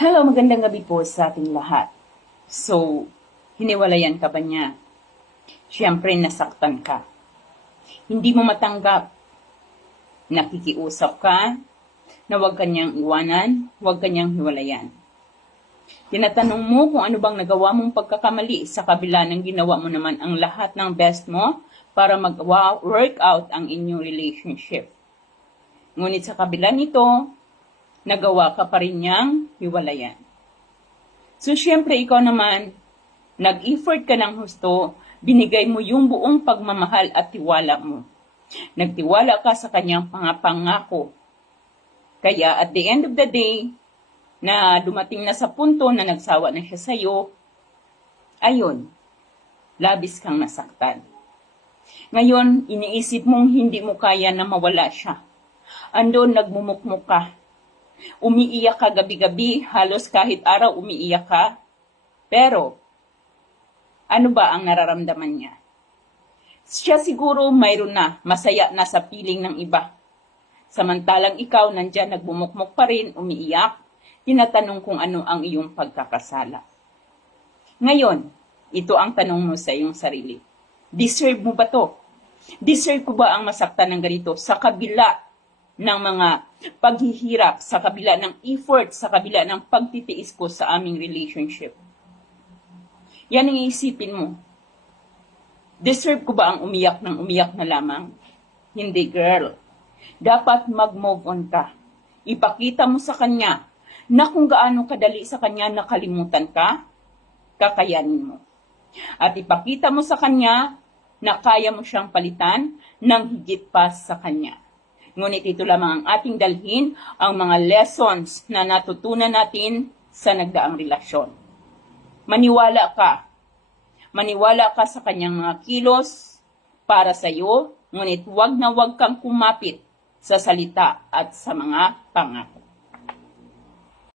Hello, magandang gabi po sa ating lahat. So, hiniwalayan ka ba niya? Siyempre, nasaktan ka. Hindi mo matanggap. Nakikiusap ka na huwag kanyang iwanan, huwag kanyang hiwalayan. Tinatanong mo kung ano bang nagawa mong pagkakamali sa kabila ng ginawa mo naman ang lahat ng best mo para mag-work out ang inyong relationship. Ngunit sa kabila nito, nagawa ka pa rin niyang hiwalayan. So, syempre, ikaw naman, nag-effort ka ng husto, binigay mo yung buong pagmamahal at tiwala mo. Nagtiwala ka sa kanyang pangapangako. Kaya at the end of the day, na dumating na sa punto na nagsawa na siya sa'yo, ayun, labis kang nasaktan. Ngayon, iniisip mong hindi mo kaya na mawala siya. Andon, nagmumukmuk ka. Umiiyak ka gabi-gabi, halos kahit araw umiiyak ka. Pero, ano ba ang nararamdaman niya? Siya siguro mayroon na, masaya na sa piling ng iba. Samantalang ikaw nandyan nagbumukmok pa rin, umiiyak, tinatanong kung ano ang iyong pagkakasala. Ngayon, ito ang tanong mo sa iyong sarili. Deserve mo ba to? Deserve ko ba ang masaktan ng ganito sa kabila ng mga paghihirap, sa kabila ng effort, sa kabila ng pagtitiis ko sa aming relationship? Yan ang iisipin mo. Deserve ko ba ang umiyak ng umiyak na lamang? Hindi, girl. Dapat mag-move on ka. Ipakita mo sa kanya na kung gaano kadali sa kanya nakalimutan ka, kakayanin mo. At ipakita mo sa kanya na kaya mo siyang palitan ng higit pa sa kanya. Ngunit ito lamang ang ating dalhin ang mga lessons na natutunan natin sa nagdaang relasyon. Maniwala ka. Maniwala ka sa kanyang mga kilos para sa iyo, ngunit huwag na huwag kang kumapit sa salita at sa mga pangako.